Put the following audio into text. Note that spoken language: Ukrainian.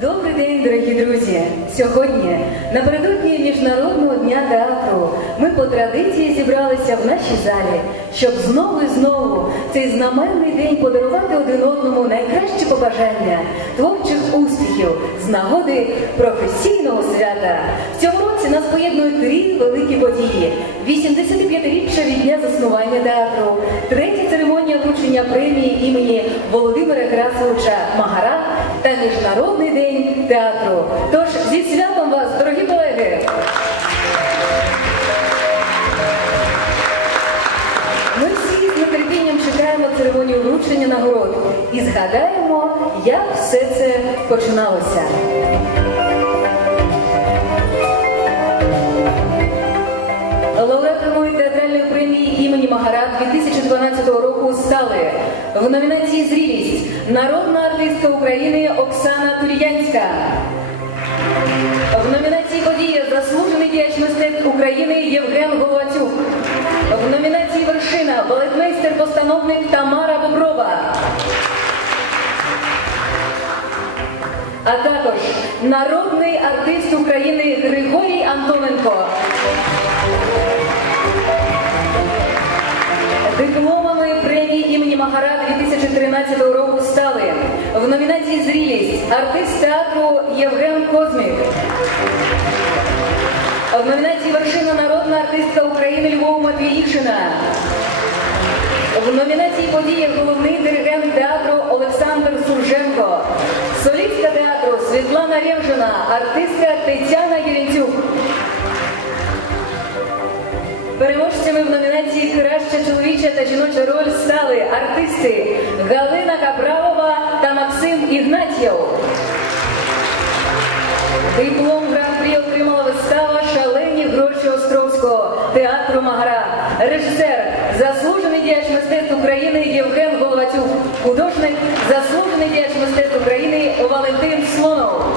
Добрий день, дорогі друзі! Сьогодні, напередодні Міжнародного дня театру, ми по традиції зібралися в нашій залі, щоб знову і знову цей знаменний день подарувати один одному найкращі побажання, творчих успіхів з нагоди професійного свята. В цьому році нас поєднують три великі події: 85-річчя від дня заснування театру, третя церемонія вручення премії імені Володимира Красовича Магара та Міжнародний день театру. Тож зі святом вас, дорогі колеги! Ми всі з нетерпінням чекаємо церемонію вручення нагород і згадаємо, як все це починалося. Лауреатами театральної премії імені Магара 2012 року стали в номінації Зрілість народна артистка України Оксана Туріянська. В номінації Подія заслужений діяч мистецтв України Євген Головатюк. В номінації Вершина балетмейстер-постановник Тамара Боброва. А також народний артист України Григорій Антоненко. 2013 року стали в номінації Зрілість артист театру Євген Козмік. В номінації Вершина народна артистка України Любов Матвіївшина. В номінації Подія головний диригент театру Олександр Сурженко. Солістка театру Світлана Рєвжина, артистка Тетяна чоловіча та жіноча роль стали артисти Галина Капралова та Максим Ігнатьєв. Диплом гран-прі отримала вистава Шалені гроші Островського театру Магара. Режисер, заслужений діяч мистецтв України Євген Головатюк. Художник, заслужений діяч мистецтв України Валентин Слонов.